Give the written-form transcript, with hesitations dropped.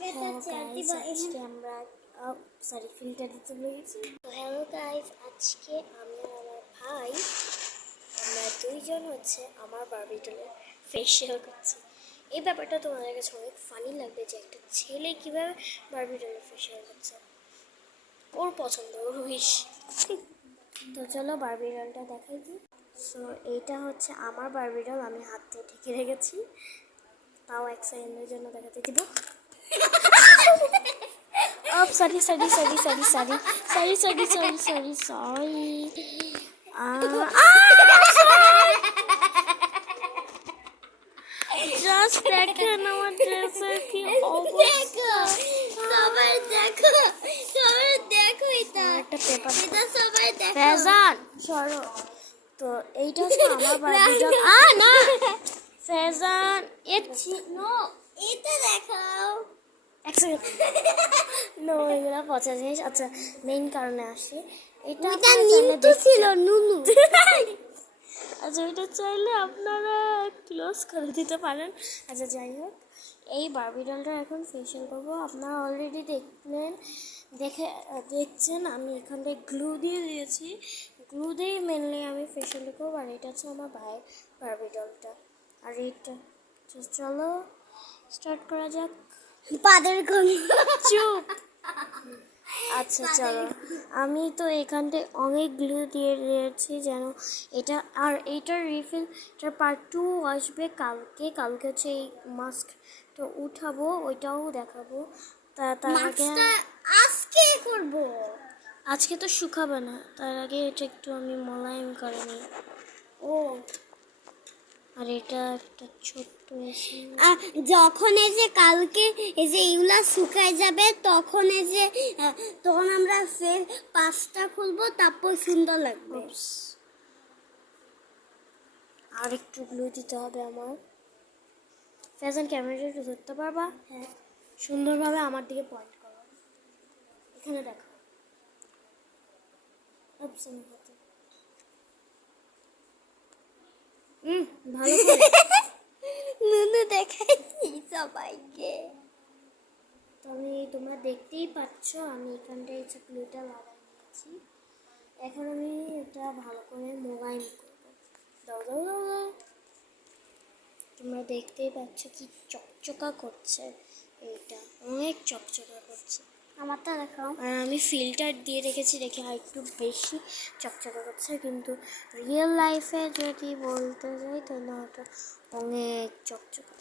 Hello guys, আজকে আমরা filter দিতে লেগেছি। তো হ্যালো গাইস, আজকে আমি আর আমার ভাই আমরা দুইজন আমার বারবি ডলের ফেসিয়াল করছি। এই ব্যাপারটা তোমাদের কাছে অনেক ফানি লাগবে যে একটা ছেলে কীভাবে বারবি ডলের ফেসিয়াল করছে। ওর পছন্দ, ওর উইশ। তো চলো বারবি ডলটা দেখাই দিই। সো এইটা আমার বারবি ডল, আমি হাত দিয়ে ঢেকে রেখেছি। তাও এক সেকেন্ডের জন্য দেখাতে দিব। Sorry. Just দেখেন আমার ড্রেসের কি অবস্থা। সবাই দেখো এটা একটা পেপার এটা সবাই দেখো ফেজান সরো। তো এইটা আমার বারবি ডল। না ফেজান নো এটা দেখাও এক সেকেন্ড। নো, এগুলো পচা জিনিস। আচ্ছা, মেইন কারণে আসি। এটা নিমু ছিল নুনু। আচ্ছা, এটা চাইলে আপনারা ক্লোজ করে দিতে পারেন। আচ্ছা, যাই হোক, এই বারবি ডলটা এখন ফেশিয়াল করবো। আপনারা অলরেডি দেখছেন আমি এখানটায় গ্লু দিয়ে দিয়েছি। গ্লু দিয়েই মেনলি আমি ফেশিয়াল করবো। আর এটা আমার ভাইয়ের বারবি ডলটা। আর এইটা চলো স্টার্ট করা যাক। পাদের কোন চুপ। আচ্ছা চলো, আমি তো এখানটায় অনেক গ্লু দিয়ে দিয়েছি যেন এটা। আর এইটার রিফিলটার পার্ট 2 আসবে কালকে এই মাস্কটা উঠাবো, ওইটাও দেখাবো। তার আগে আজকে করব। আজকে তো শুকাবে না, তার আগে এটা একটু আমি মোলায়েম করে নিই। ও আর এটা একটা ছোট্ট যখন এই যে কালকে এই যে এগুলা শুকায় যাবে তখন তখন আমরা ফের পাঁচটা খুলবো, তারপর সুন্দর লাগবে। আর একটু গ্লু দিতে হবে আমার। ফ্যাশন ক্যামেরাটা একটু ধরতে পারবা? হ্যাঁ, সুন্দরভাবে আমার দিকে পয়েন্ট করো। এখানে দেখো। ভালো করে নুনু দেখাইছি সবাইকে। তোমরা দেখতেই পাচ্ছ আমি এখানটায় গ্লুটা লাগাই নিয়েছি। এখন আমি এটা ভালো করে মোলায়েম করবো। দাও। তোমরা দেখতেই পাচ্ছ কি চকচকা করছে। এইটা অনেক চকচকা করছে। আমারটা দেখাও। আর আমি ফিল্টার দিয়ে রেখেছি, দেখে একটু বেশি চকচকা করছে, কিন্তু রিয়েল লাইফে যদি বলতে যাই তাহলে ওটা অনেক চকচকা।